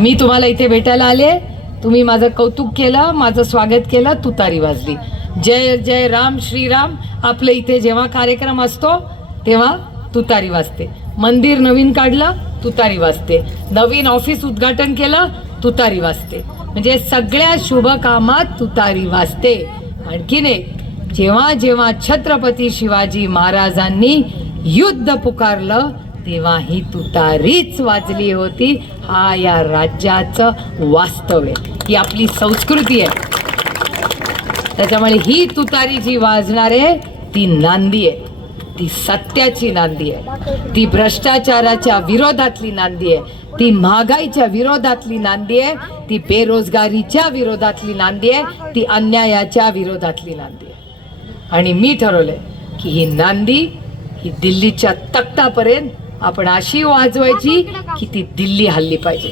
मी तुम्हाला इथे भेटायला आले, तुम्ही माझं कौतुक केलं, माझं स्वागत केलं, तुतारी वाजली. जय जय राम श्रीराम. आपलं इथे जेव्हा कार्यक्रम असतो तेव्हा तुतारी वाजते. मंदिर नवीन काढलं, तुतारी वाजते. नवीन ऑफिस उद्घाटन केलं, तुतारी वाजते. म्हणजे सगळ्या शुभ कामात तुतारी वाजते. आणखीन एक, जेव्हा जेव्हा छत्रपती शिवाजी महाराजांनी युद्ध पुकारलं तेव्हा ही तुतारीच वाजली होती. हा या राज्याचं वास्तव आहे, ही आपली संस्कृती आहे. त्याच्यामुळे ही तुतारी जी वाजणार आहे ती नांदी आहे, ती सत्याची नांदी आहे, ती भ्रष्टाचाराच्या विरोधातली नांदी आहे, ती महागाईच्या विरोधातली नांदी आहे, ती बेरोजगारीच्या विरोधातली नांदी आहे, ती अन्यायाच्या विरोधातली नांदी आहे. आणि मी ठरवलंय की ही नांदी ही दिल्लीच्या तख्तापर्यंत आपण अशी वाजवायची की ती दिल्ली हल्ली पाहिजे.